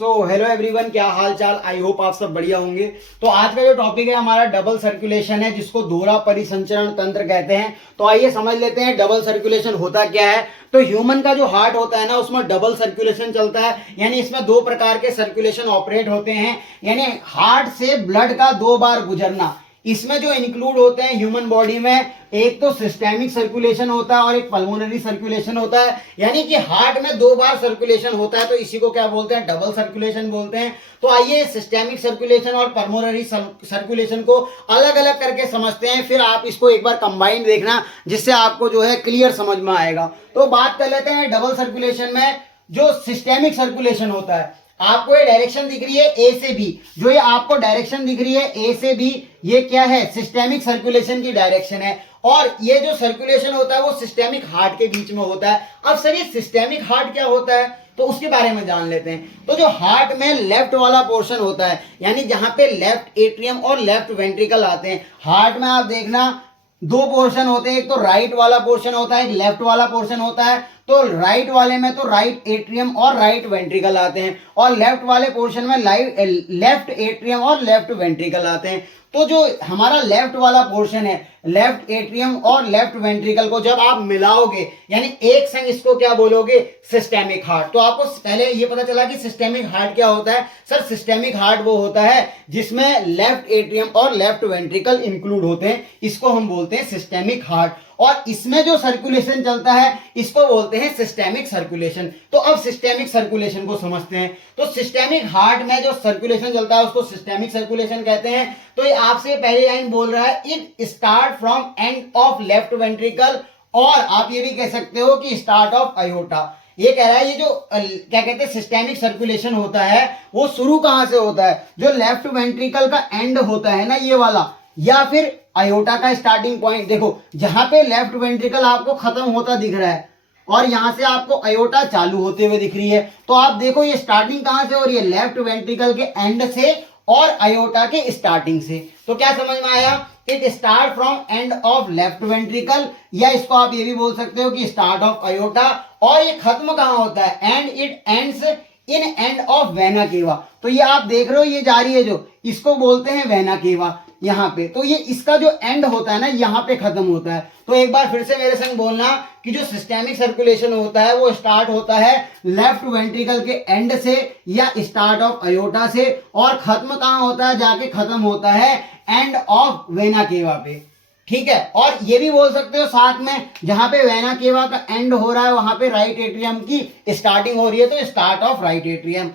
Hello everyone, क्या हाल चाल। I hope आप सब बढ़िया होंगे। तो आज का जो टॉपिक है हमारा डबल सर्कुलेशन है, जिसको दोहरा परिसंचरण तंत्र कहते हैं। तो आइए समझ लेते हैं डबल सर्कुलेशन होता क्या है। तो ह्यूमन का जो हार्ट होता है ना, उसमें डबल सर्कुलेशन चलता है, यानी इसमें दो प्रकार के सर्कुलेशन ऑपरेट होते हैं। यानी हार्ट से ब्लड का दो बार गुजरना, इसमें जो इंक्लूड होते हैं ह्यूमन बॉडी में, एक तो सिस्टेमिक सर्कुलेशन होता है और एक पल्मोनरी सर्कुलेशन होता है। यानी कि हार्ट में दो बार सर्कुलेशन होता है, तो इसी को क्या बोलते हैं, डबल सर्कुलेशन बोलते हैं। तो आइए सिस्टेमिक सर्कुलेशन और पल्मोनरी सर्कुलेशन को अलग अलग करके समझते हैं, फिर आप इसको एक बार कंबाइन देखना, जिससे आपको जो है क्लियर समझ में आएगा। तो बात कर लेते हैं डबल सर्कुलेशन में। जो सिस्टेमिक सर्कुलेशन होता है, आपको ये डायरेक्शन दिख रही है ए से बी, जो ये आपको डायरेक्शन दिख रही है ए से बी, ये क्या है, सिस्टेमिक सर्कुलेशन की डायरेक्शन है। और ये जो सर्कुलेशन होता है वो सिस्टेमिक हार्ट के बीच में होता है। अब सर ये सिस्टेमिक हार्ट क्या होता है, तो उसके बारे में जान लेते हैं। तो जो हार्ट में लेफ्ट वाला पोर्शन होता है, यानी जहां पे लेफ्ट एट्रियम और लेफ्ट वेंट्रिकल आते हैं, हार्ट में आप देखना दो पोर्शन होते हैं, एक तो राइट वाला पोर्शन होता है, एक लेफ्ट वाला पोर्शन होता है। तो राइट वाले में तो राइट एट्रियम और राइट वेंट्रिकल आते हैं, और लेफ्ट वाले पोर्शन में लेफ्ट एट्रियम और लेफ्ट वेंट्रिकल आते हैं। तो जो हमारा लेफ्ट वाला पोर्शन है, लेफ्ट एट्रियम और लेफ्ट वेंट्रिकल को जब आप मिलाओगे, यानी एक संग इसको क्या बोलोगे, सिस्टेमिक हार्ट। तो आपको पहले ये पता चला कि सिस्टेमिक हार्ट क्या होता है। सर सिस्टेमिक हार्ट वो होता है जिसमें लेफ्ट एट्रियम और लेफ्ट वेंट्रिकल इंक्लूड होते हैं, इसको हम बोलते हैं सिस्टेमिक हार्ट। और इसमें जो सर्कुलेशन चलता है इसको बोलते हैं सिस्टेमिक सर्कुलेशन। तो अब सिस्टेमिक सर्कुलेशन को समझते हैं। तो सिस्टेमिक हार्ट में जो सर्कुलेशन चलता है उसको सिस्टेमिक सर्कुलेशन कहते हैं। तो ये आपसे पहली लाइन बोल रहा है, it start from end of left ventricle, और आप ये भी कह सकते हो कि स्टार्ट ऑफ अयोटा। ये कह रहा है ये जो क्या कहते हैं सिस्टेमिक सर्कुलेशन होता है, वो शुरू कहां से होता है, जो लेफ्ट वेंट्रिकल का एंड होता है ना ये वाला, या फिर अयोटा का स्टार्टिंग पॉइंट। देखो जहां पे लेफ्ट वेंट्रिकल आपको खत्म होता दिख रहा है और यहां से आपको अयोटा चालू होते हुए दिख रही है, तो आप देखो ये स्टार्टिंग कहां से हो रही है, लेफ्ट वेंट्रिकल के एंड से और अयोटा के स्टार्टिंग से। तो क्या समझ में आया, it start from end of left ventricle, या इसको आप ये भी बोल सकते हो कि स्टार्ट ऑफ अयोटा। और ये खत्म कहां होता है, and it ends in end of vena cava. तो ये आप देख रहे हो ये जा रही है, जो इसको बोलते हैं वेना केवा यहाँ पे। तो ये इसका जो एंड होता है ना, यहाँ पे खत्म होता है। तो एक बार फिर से मेरे संग बोलना कि जो सिस्टेमिक सर्कुलेशन होता है वो स्टार्ट होता है लेफ्ट वेंट्रिकल के एंड से या स्टार्ट ऑफ अयोटा से, और खत्म कहां होता है, जाके खत्म होता है एंड ऑफ वेना केवा पे। ठीक है, और ये भी बोल सकते हो साथ में, जहां पे वेना केवा का एंड हो रहा है वहां पे राइट एट्रियम की स्टार्टिंग हो रही है, तो स्टार्ट ऑफ राइट एट्रियम।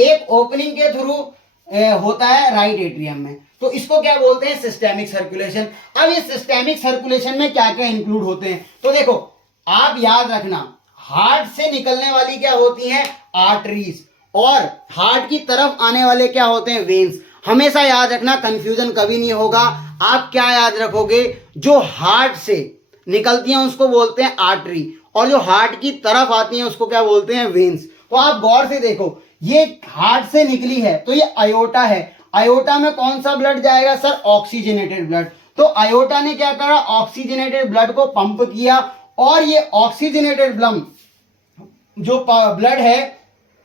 एक ओपनिंग के थ्रू होता है राइट एट्रियम में, तो इसको क्या बोलते हैं, सिस्टेमिक सर्कुलेशन। अब ये सिस्टेमिक सर्कुलेशन में क्या क्या इंक्लूड होते हैं, तो देखो आप याद रखना, हार्ट से निकलने वाली क्या होती हैं, आर्टरीज, और हार्ट की तरफ आने वाले क्या होते हैं, वेन्स। हमेशा याद रखना, कंफ्यूजन कभी नहीं होगा। आप क्या याद रखोगे, जो हार्ट से निकलती हैं उसको बोलते हैं आर्टरी, और जो हार्ट की तरफ आती हैं उसको क्या बोलते हैं, वेन्स। तो आप गौर से देखो, ये हार्ट से निकली है तो ये अयोटा है, अयोटा में कौन सा ब्लड जाएगा, सर ऑक्सीजनेटेड ब्लड। तो अयोटा ने क्या करा, ऑक्सीजनेटेड ब्लड को पंप किया, और ये ऑक्सीजनेटेड ब्लड जो ब्लड है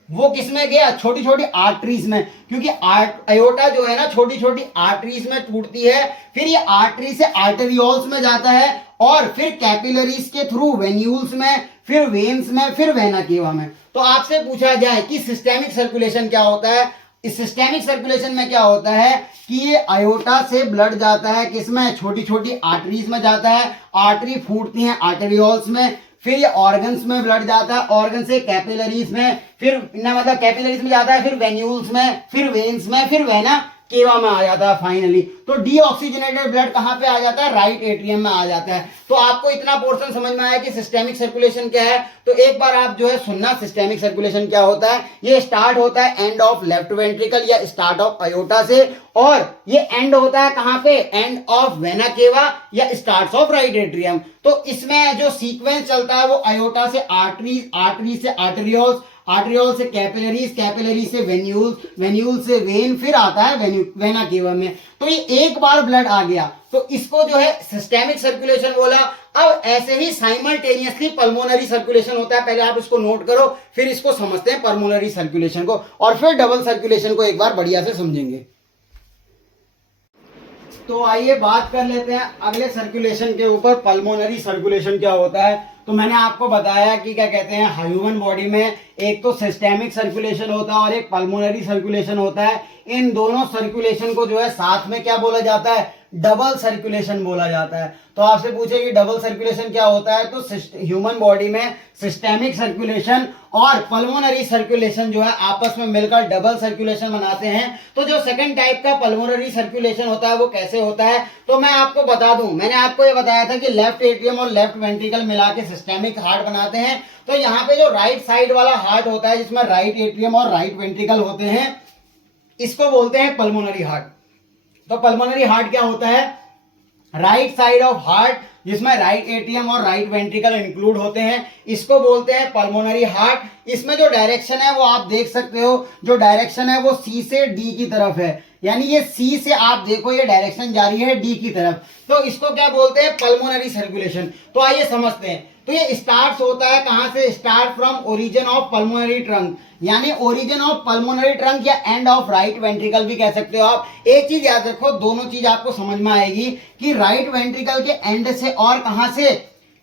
वो किसमें गया, छोटी छोटी आर्टरीज में, क्योंकि अयोटा जो है ना छोटी छोटी आर्टरीज में टूटती है, फिर ये आर्टरी से आर्टेरियोल्स में जाता है, और फिर कैपिलरीज के थ्रू वेन्यूल्स में, फिर वेन्स में, फिर वेना केवा में। तो आपसे पूछा जाए कि सिस्टेमिक सर्कुलेशन क्या होता है, इस सिस्टेमिक सर्कुलेशन में क्या होता है कि ये अयोटा से ब्लड जाता है किसमें, छोटी छोटी आर्टरीज में जाता है, आर्टरी फूटती हैं आर्टेरियोल्स में, फिर ये ऑर्गन्स में ब्लड जाता है, ऑर्गन से कैपिलरीज में, फिर ना मतलब कैपिलरीज में जाता है, फिर वेन्यूल्स में, फिर वेन्स में, फिर वेना केवा में आ जाता है फाइनली। तो डीऑक्सीजनेटेड ब्लड कहां पे आ जाता है, राइट एट्रियम में आ जाता है। तो आपको इतना पोर्शन समझ में आया कि सिस्टेमिक सर्कुलेशन क्या है। तो एक बार आप जो है सुनना, सिस्टेमिक सर्कुलेशन क्या होता है। ये स्टार्ट होता है एंड ऑफ लेफ्ट वेंट्रिकल या स्टार्ट ऑफ अयोटा से, और ये एंड होता है कहां पे, एंड ऑफ वेना केवा या स्टार्ट ऑफ राइट एट्रियम। तो इसमें जो सीक्वेंस चलता है वो अयोटा से आर्टरी, आर्टरी से आर्टेरियोल्स, आर्ट्रियोल से कैपिलरीज, कैपिलरी से वेन्यूल, वेन्यूल से वेन, फिर आता है वेना केवा में। तो ये एक बार ब्लड आ गया तो इसको जो है सिस्टेमिक सर्कुलेशन बोला। अब ऐसे ही साइमल्टेनियसली पल्मोनरी सर्कुलेशन होता है, पहले आप इसको नोट करो, फिर इसको समझते हैं पल्मोनरी सर्कुलेशन को, और फिर डबल सर्कुलेशन को एक बार बढ़िया से समझेंगे। तो आइए बात कर लेते हैं अगले सर्कुलेशन के ऊपर, पल्मोनरी सर्कुलेशन क्या होता है। तो मैंने आपको बताया कि क्या कहते हैं, ह्यूमन बॉडी में एक तो सिस्टेमिक सर्कुलेशन होता है और एक पल्मोनरी सर्कुलेशन होता है। इन दोनों सर्कुलेशन को जो है साथ में क्या बोला जाता है, डबल सर्कुलेशन बोला जाता है। तो आपसे पूछे कि डबल सर्कुलेशन क्या होता है, तो ह्यूमन बॉडी में सिस्टेमिक सर्कुलेशन और पल्मोनरी सर्कुलेशन जो है आपस में मिलकर डबल सर्कुलेशन बनाते हैं। तो जो सेकंड टाइप का पल्मोनरी सर्कुलेशन होता है वो कैसे होता है, तो मैं आपको बता दूं, मैंने आपको ये बताया था कि लेफ्ट एट्रियम और लेफ्ट वेंट्रिकल मिला के सिस्टेमिक हार्ट बनाते हैं। तो यहाँ पे जो राइट साइड वाला हार्ट होता है जिसमें राइट एट्रियम और राइट वेंट्रिकल होते हैं, इसको बोलते हैं पल्मोनरी हार्ट। तो पल्मोनरी हार्ट क्या होता है, राइट साइड ऑफ हार्ट जिसमें राइट एट्रियम और राइट वेंट्रिकल इंक्लूड होते हैं, इसको बोलते हैं पल्मोनरी हार्ट। इसमें जो डायरेक्शन है वो आप देख सकते हो, जो डायरेक्शन है वो सी से डी की तरफ है, यानी ये सी से आप देखो ये डायरेक्शन जा रही है डी की तरफ, तो इसको क्या बोलते हैं, पल्मोनरी सर्कुलेशन। तो आइए समझते हैं। तो ये स्टार्ट होता है कहां से, start from origin of pulmonary trunk, यानी ओरिजिन ऑफ पल्मोनरी ट्रंक या एंड ऑफ राइट वेंट्रिकल भी कह सकते हो आप। एक चीज याद रखो, दोनों चीज आपको समझ में आएगी कि राइट वेंट्रिकल के एंड से और कहां से,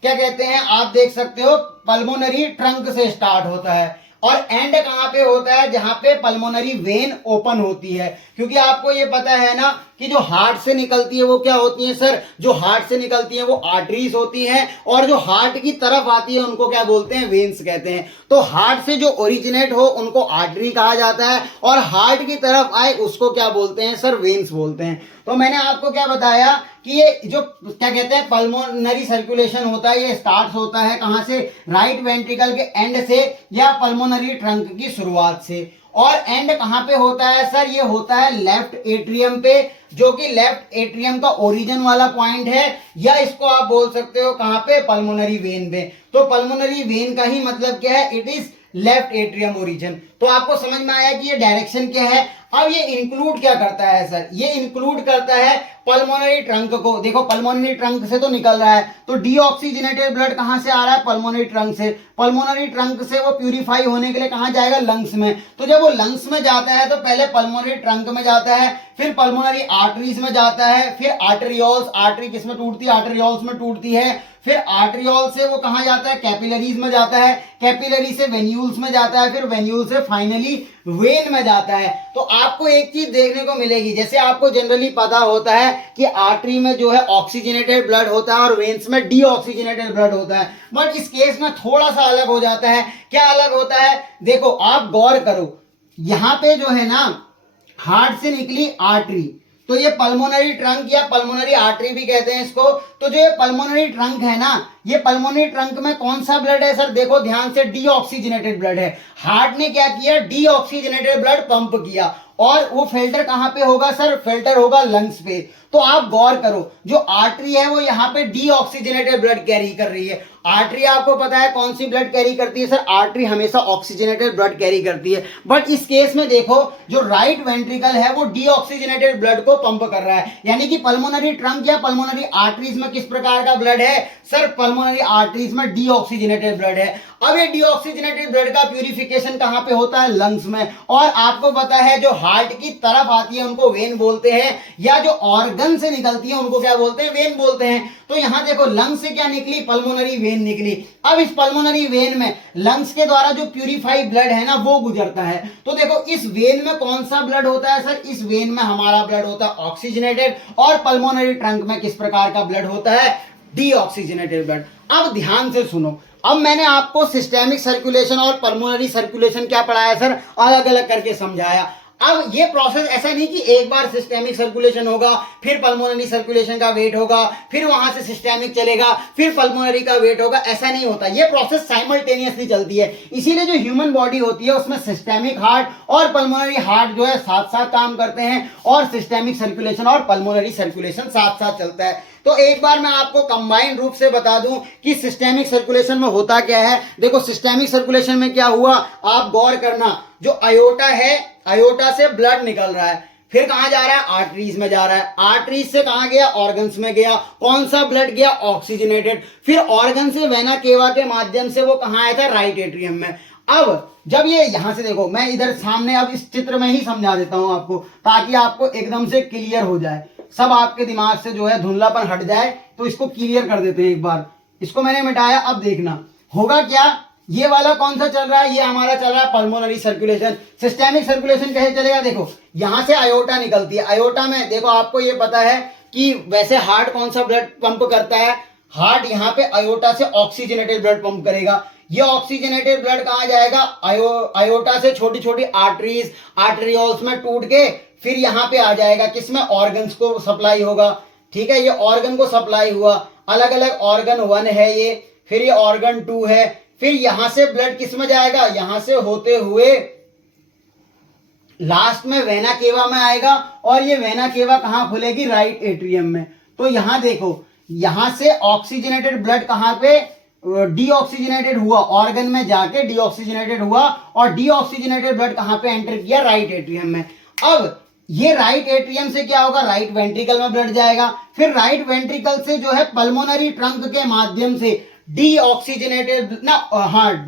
क्या कहते हैं, आप देख सकते हो पल्मोनरी ट्रंक से स्टार्ट होता है, और एंड कहां पे होता है, जहां पे पल्मोनरी वेन ओपन होती है। क्योंकि आपको ये पता है ना कि जो हार्ट से निकलती है वो क्या होती है सर, जो हार्ट से निकलती है वो आर्टरीज होती हैं, और जो हार्ट की तरफ आती है उनको क्या बोलते हैं, वेन्स कहते हैं। तो हार्ट से जो ओरिजिनेट हो उनको आर्टरी कहा जाता है, और हार्ट की तरफ आए उसको क्या बोलते हैं सर, वेन्स बोलते हैं। तो मैंने आपको क्या बताया कि ये जो क्या कहते हैं पल्मोनरी सर्कुलेशन होता है, ये स्टार्ट होता है कहां से, राइट वेंट्रिकल के एंड से या पल्मोनरी ट्रंक की शुरुआत से, और एंड कहां पे होता है सर, ये होता है लेफ्ट एट्रियम पे, जो कि लेफ्ट एट्रियम का ओरिजिन वाला पॉइंट है, या इसको आप बोल सकते हो कहां पे, पल्मोनरी वेन पे। तो पल्मोनरी वेन का ही मतलब क्या है, it is left atrium origin. तो आपको समझ में आया कि ये डायरेक्शन क्या है। अब ये इंक्लूड क्या करता है सर, ये इंक्लूड करता है पल्मोनरी ट्रंक को। देखो पल्मोनरी ट्रंक से तो निकल रहा है, तो डीऑक्सीजनेटेड ब्लड कहां से आ रहा है, पल्मोनरी ट्रंक से। पल्मोनरी ट्रंक से वो प्यूरिफाई होने के लिए कहां जाएगा, लंग्स में। तो जब वो लंग्स में जाता है तो पहले पल्मोनरी ट्रंक में जाता है, फिर पल्मोनरी आर्टरीज में जाता है, फिर आर्टरियोल्स, आर्टरी किसमें टूटती है, आर्टरियोल्स में टूटती है, फिर आर्टरियोल से वो कहां जाता है, कैपिलरीज में जाता है, कैपिलरी से वेन्यूल्स में जाता है, फिर वेन्यूल से फाइनली वेन में जाता है। तो आपको एक चीज देखने को मिलेगी, जैसे आपको जनरली पता होता है कि आर्टरी में जो है ऑक्सीजनेटेड ब्लड होता है और वेन्स में डीऑक्सीजनेटेड ब्लड होता है, बट इस केस में थोड़ा सा अलग हो जाता है। क्या अलग होता है, देखो आप गौर करो, यहां पे जो है ना हार्ट से निकली आर्टरी, तो ये पल्मोनरी ट्रंक या पल्मोनरी आर्टरी भी कहते हैं इसको। तो जो ये पल्मोनरी ट्रंक है ना, ये पल्मोनरी ट्रंक में कौन सा ब्लड है सर, देखो ध्यान से, डीऑक्सीजनेटेड ब्लड है। हार्ट ने क्या किया, डीऑक्सीजनेटेड ब्लड पंप किया, और वो फिल्टर कहां पे होगा सर, फिल्टर होगा लंग्स पे। तो आप गौर करो, जो आर्टरी है वो यहाँ पे डीऑक्सीजनेटेड ब्लड कैरी कर रही है। आर्टरी आपको पता है कौन सी ब्लड कैरी करती है सर, आर्टरी हमेशा ऑक्सीजनेटेड ब्लड कैरी करती है, बट इस केस में देखो जो राइट वेंट्रिकल है वो डीऑक्सीजनेटेड ब्लड को पंप कर रहा है। यानी कि पल्मोनरी ट्रंक या पल्मोनरी आर्टरीज में किस प्रकार का ब्लड है सर, पल्मोनरी आर्टरीज में डीऑक्सीजनेटेड ब्लड है। अब ये डीऑक्सीजनेटेड ब्लड का प्यूरिफिकेशन कहां पे होता है, लंग्स में। और आपको पता है जो हार्ट की तरफ आती है उनको वेन बोलते हैं, या जो ऑर्गन से निकलती है उनको क्या बोलते हैं, वेन बोलते हैं। तो यहां देखो लंग्स से क्या निकली, पल्मोनरी वेन निकली। अब इस पल्मोनरी वेन में लंग्स के द्वारा जो प्यूरिफाइड ब्लड है ना वो गुजरता है। तो देखो इस वेन में कौन सा ब्लड होता है सर, इस वेन में हमारा ब्लड होता है ऑक्सीजनेटेड, और पल्मोनरी ट्रंक में किस प्रकार का ब्लड होता है, डीऑक्सीजनेटेड ब्लड। अब ध्यान से सुनो, अब मैंने आपको सिस्टेमिक सर्कुलेशन और पल्मोनरी सर्कुलेशन क्या पढ़ाया सर, अलग अलग करके समझाया। अब ये प्रोसेस ऐसा नहीं कि एक बार सिस्टेमिक सर्कुलेशन होगा, फिर पल्मोनरी सर्कुलेशन का वेट होगा, फिर वहां से सिस्टेमिक चलेगा, फिर पल्मोनरी का वेट होगा, ऐसा नहीं होता। ये प्रोसेस साइमल्टेनियसली चलती है। इसीलिए जो ह्यूमन बॉडी होती है उसमें सिस्टेमिक हार्ट और पल्मोनरी हार्ट जो है साथ साथ काम करते हैं, और सिस्टेमिक सर्कुलेशन और पल्मोनरी सर्कुलेशन साथ साथ चलता है। तो एक बार मैं आपको कंबाइंड रूप से बता दूं कि सिस्टेमिक सर्कुलेशन में होता क्या है। देखो सिस्टेमिक सर्कुलेशन में क्या हुआ, आप गौर करना, जो अयोटा है, अयोटा से ब्लड निकल रहा है, फिर कहां जा रहा है, आर्टरीज में जा रहा है, आर्टरीज से कहां गया, ऑर्गन्स में गया, कौन सा ब्लड गया, ऑक्सीजनेटेड, फिर ऑर्गन से वेना केवा के माध्यम से वो कहां आया था, राइट एट्रियम में। अब जब ये यहां से देखो, मैं इधर सामने अब इस चित्र में ही समझा देता हूं आपको, ताकि आपको एकदम से क्लियर हो जाए, सब आपके दिमाग से जो है धुंधलापन हट जाए, तो इसको क्लियर कर देते हैं एक बार। इसको मैंने मिटाया, अब देखना होगा क्या, ये वाला कौन सा चल रहा है, ये हमारा चल रहा है पल्मोनरी सर्कुलेशन। सिस्टेमिक सर्कुलेशन कैसे चलेगा, देखो यहां से अयोटा निकलती है, अयोटा में देखो आपको ये पता है कि वैसे हार्ट कौन सा ब्लड पंप करता है, हार्ट यहाँ पे अयोटा से ऑक्सीजनेटेड ब्लड पंप करेगा। ये ऑक्सीजनेटेड ब्लड कहां जाएगा, अयोटा से छोटी छोटी आर्टरीज, आर्टरियोल्स में टूट के फिर यहाँ पे आ जाएगा, किसमें, ऑर्गन्स को सप्लाई होगा। ठीक है, ये ऑर्गन को सप्लाई हुआ, अलग अलग ऑर्गन 1 है ये, फिर ये ऑर्गन 2 है, फिर यहां से ब्लड किस में जाएगा, यहां से होते हुए लास्ट में वेना केवा में आएगा, और ये वेना केवा कहां खुलेगी, राइट एट्रियम में। तो यहां देखो, यहां से ऑक्सीजनेटेड ब्लड कहां पे, डीऑक्सीजनेटेड हुआ, ऑर्गन में जाके डीऑक्सीजनेटेड हुआ, और डीऑक्सीजनेटेड ब्लड कहां पे एंटर किया, राइट एट्रियम में। अब ये राइट एट्रियम से क्या होगा, राइट वेंट्रिकल में ब्लड जाएगा, फिर राइट वेंट्रिकल से जो है पल्मोनरी ट्रंक के माध्यम से डीऑक्सीजनेटेड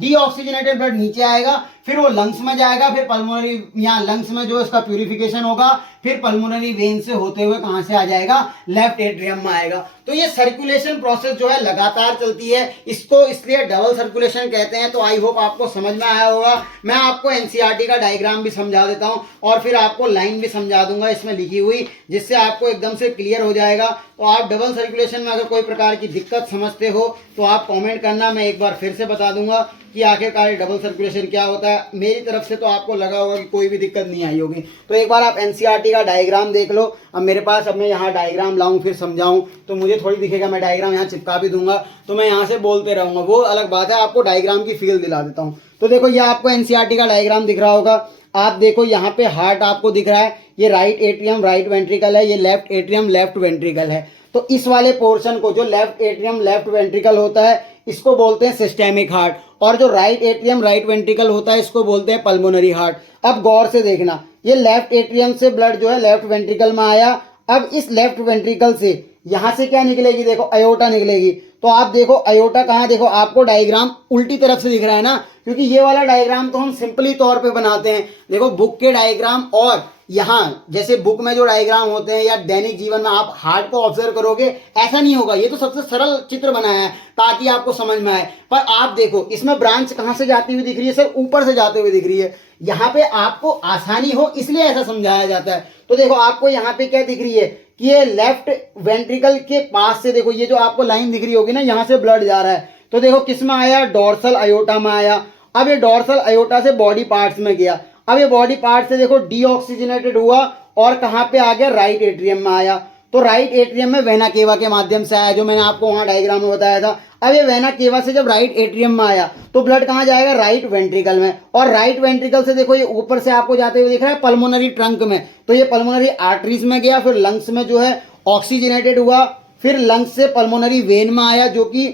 डीऑक्सीजनेटेड ब्लड नीचे आएगा, फिर वो लंग्स में जाएगा, फिर पल्मोनरी, यहाँ लंग्स में जो इसका प्यूरिफिकेशन होगा, फिर पल्मोनरी वेन से होते हुए कहां से आ जाएगा, लेफ्ट एट्रियम में आएगा। तो ये सर्कुलेशन प्रोसेस जो है लगातार चलती है, इसको इसलिए डबल सर्कुलेशन कहते हैं। तो आई होप आपको समझ में आया होगा। मैं आपको एनसीईआरटी का डायग्राम भी समझा देता हूं, और फिर आपको लाइन भी समझा दूंगा इसमें लिखी हुई, जिससे आपको एकदम से क्लियर हो जाएगा। तो आप डबल सर्कुलेशन में अगर कोई प्रकार की दिक्कत समझते हो तो आप कमेंट करना, मैं एक बार फिर से बता दूंगा कि आखिरकार डबल सर्कुलेशन क्या होता है। मेरी तरफ से तो आपको लगा होगा कि कोई भी दिक्कत नहीं आई होगी। तो एक बार आप एनसीईआरटी का डायग्राम देख लो। अब मेरे पास, अब मैं यहाँ डायग्राम लाऊं फिर समझाऊं तो मुझे थोड़ी दिखेगा, मैं डायग्राम यहाँ चिपका भी दूंगा तो मैं यहाँ से बोलते रहूंगा, वो अलग बात है। आपको डायग्राम की फील दिला देता हूँ। तो देखो ये आपको एनसीईआरटी का डायग्राम दिख रहा होगा। आप देखो यहाँ पे हार्ट आपको दिख रहा है, ये राइट एट्रियम राइट वेंट्रिकल है, ये लेफ्ट एट्रियम लेफ्ट वेंट्रिकल है। तो इस वाले पोर्शन को, जो लेफ्ट एट्रियम लेफ्ट वेंट्रिकल होता है, इसको बोलते हैं सिस्टेमिक हार्ट, और जो राइट एट्रियम राइट वेंट्रिकल होता है, इसको बोलते हैं पल्मोनरी हार्ट। अब गौर से देखना, ये लेफ्ट एट्रियम से ब्लड जो है लेफ्ट वेंट्रिकल में आया। अब इस लेफ्ट वेंट्रिकल से यहां से क्या निकलेगी, देखो अयोटा निकलेगी। तो आप देखो अयोटा कहां, देखो आपको डायग्राम उल्टी तरफ से दिख रहा है ना, क्योंकि ये वाला डायग्राम तो हम सिंपली तौर पे बनाते हैं। देखो बुक के डायग्राम और यहाँ जैसे बुक में जो डायग्राम होते हैं या दैनिक जीवन में आप हार्ट को ऑब्जर्व करोगे, ऐसा नहीं होगा। ये तो सबसे सरल चित्र बनाया है ताकि आपको समझ में आए। पर आप देखो इसमें ब्रांच कहां से जाती हुई दिख रही है, सर ऊपर से जाते हुए दिख रही है। यहाँ पे आपको आसानी हो इसलिए ऐसा समझाया जाता है। तो देखो आपको यहाँ पे क्या दिख रही है कि ये लेफ्ट वेंट्रिकल के पास से, देखो ये जो आपको लाइन दिख रही होगी ना, यहाँ से ब्लड जा रहा है। तो देखो किस में आया, डोर्सल अयोटा में आया। अब ये डोर्सल अयोटा से बॉडी पार्ट्स में गया। अब ये बॉडी पार्ट से देखो डीऑक्सीजनेटेड हुआ और कहां पे आ गया, राइट एट्रियम में आया। तो राइट एट्रियम में वेना केवा के माध्यम से आया, जो मैंने आपको वहां डायग्राम में बताया था। अब ये वेना केवा से जब राइट एट्रियम में आया तो ब्लड कहां जाएगा, राइट वेंट्रिकल में। और राइट वेंट्रिकल से देखो ये ऊपर से आपको जाते हुए दिख रहा है पल्मोनरी ट्रंक में। तो ये पल्मोनरी आर्टरीज में गया, फिर लंग्स में जो है ऑक्सीजनेटेड हुआ, फिर लंग्स से पल्मोनरी वेन में आया जो कि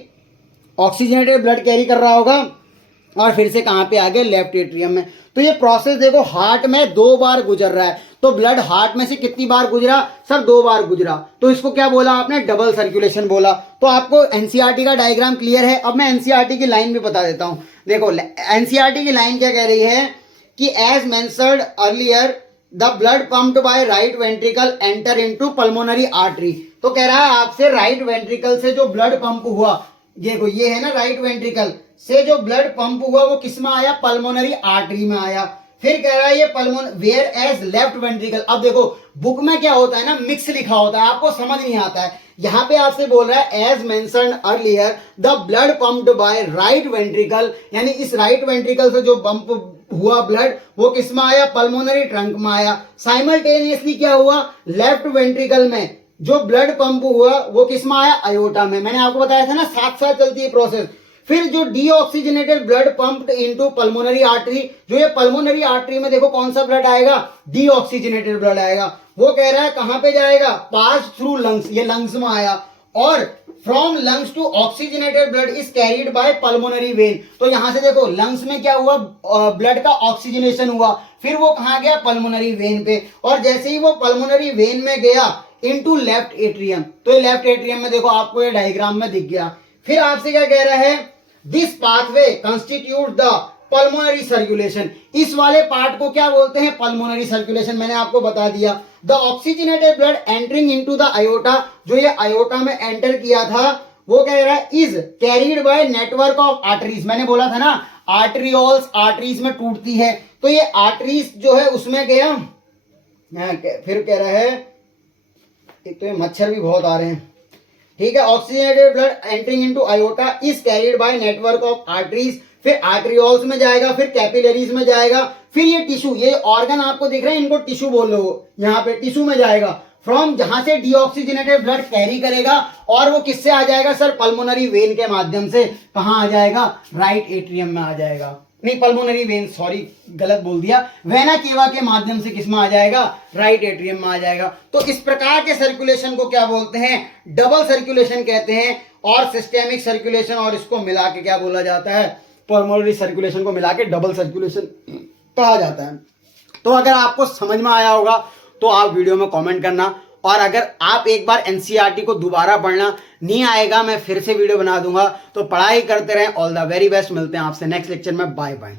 ऑक्सीजनेटेड ब्लड कैरी कर रहा होगा, और फिर से कहां पे आ गया, लेफ्ट एट्रियम में। तो ये प्रोसेस देखो हार्ट में 2 बार गुजर रहा है। तो ब्लड हार्ट में से कितनी बार गुजरा, सर 2 बार गुजरा। तो इसको क्या बोला आपने, डबल सर्कुलेशन बोला। तो आपको एनसीईआरटी का डायग्राम क्लियर है। अब मैं एनसीईआरटी की लाइन भी बता देता हूं। देखो एनसीईआरटी की लाइन क्या कह रही है कि as mentioned earlier the blood pumped by right ventricle enter into pulmonary artery. तो कह रहा है आपसे राइट वेंट्रिकल से जो ब्लड पंप हुआ, देखो ये है ना राइट वेंट्रिकल से जो ब्लड पंप हुआ वो किस में आया, पल्मोनरी आर्टरी में आया। फिर कह रहा है ये पल्मोन वेयर एज लेफ्ट वेंट्रिकल। अब देखो बुक में क्या होता है ना, मिक्स लिखा होता है, आपको समझ नहीं आता है। यहां पे आपसे बोल रहा है as mentioned earlier the blood pumped by right ventricle, यानी इस राइट वेंट्रिकल से जो पंप हुआ ब्लड वो किस में आया, पल्मोनरी ट्रंक में आया। साइमल्टेनियसली क्या हुआ, लेफ्ट वेंट्रिकल में जो ब्लड पंप हुआ वो किस में आया, अयोटा में। मैंने आपको बताया था ना साथ साथ चलती है प्रोसेस। फिर जो deoxygenated blood pumped into pulmonary artery, जो ये पल्मोनरी आर्टरी में देखो कौन सा ब्लड आएगा, डीऑक्सीजनेटेड ब्लड आएगा। वो कह रहा है कहां पे जाएगा, पास थ्रू लंग्स, ये लंग्स में आया। और from lungs to oxygenated blood is carried by pulmonary vein. तो यहां से देखो लंग्स में क्या हुआ, ब्लड का ऑक्सीजनेशन हुआ, फिर वो कहां गया, पल्मोनरी वेन पे, और जैसे ही वो पल्मोनरी वेन में गया इनटू लेफ्ट एट्रियम, तो ये लेफ्ट एट्रियम में देखो आपको ये डायग्राम में दिख गया। फिर आपसे क्या कह रहा है, this pathway constitute the pulmonary circulation, इस वाले पार्ट को क्या बोलते हैं, पल्मोनरी सर्कुलेशन। मैंने आपको बता दिया the oxygenated blood entering into the iota, जो ये आयोटा में एंटर किया था वो कह रहा है is carried bye network of arteries. मैंने बोला था ना आर्टरियोल्स आर्टरीज में टूटती है, तो ये आर्टरीज जो है उसमें गया। फिर कह रहा है, एक तो ये मच्छर भी बहुत आ रहे हैं, ठीक है, oxygenated blood entering into iota is carried bye network of arteries, फिर आर्टरियोल्स में जाएगा, फिर कैपिलरीज में जाएगा, फिर ये टिश्यू, ये ऑर्गन आपको दिख रहे हैं, इनको टिश्यू बोल लो, यहाँ पे टिश्यू में जाएगा। फ्रॉम जहां से डीऑक्सीजनेटेड ब्लड कैरी करेगा और वो किससे आ जाएगा सर, पल्मोनरी वेन के माध्यम से, कहां आ जाएगा, राइट एट्रियम में आ जाएगा, नहीं पल्मोनरी वेन, सॉरी गलत बोल दिया, वेना केवा के माध्यम से किसमें आ जाएगा, राइट एट्रियम में आ जाएगा। तो इस प्रकार के सर्कुलेशन को क्या बोलते हैं, डबल सर्कुलेशन कहते हैं, और सिस्टेमिक सर्कुलेशन, और इसको मिला के क्या बोला जाता है, पल्मोनरी सर्कुलेशन को मिला के डबल सर्कुलेशन कहा जाता है। तो अगर आपको समझ में आया होगा तो आप वीडियो में कमेंट करना, और अगर आप एक बार एनसीईआरटी को दोबारा पढ़ना, नहीं आएगा मैं फिर से वीडियो बना दूंगा। तो पढ़ाई करते रहें, ऑल द वेरी बेस्ट, मिलते हैं आपसे नेक्स्ट लेक्चर में, बाय बाय।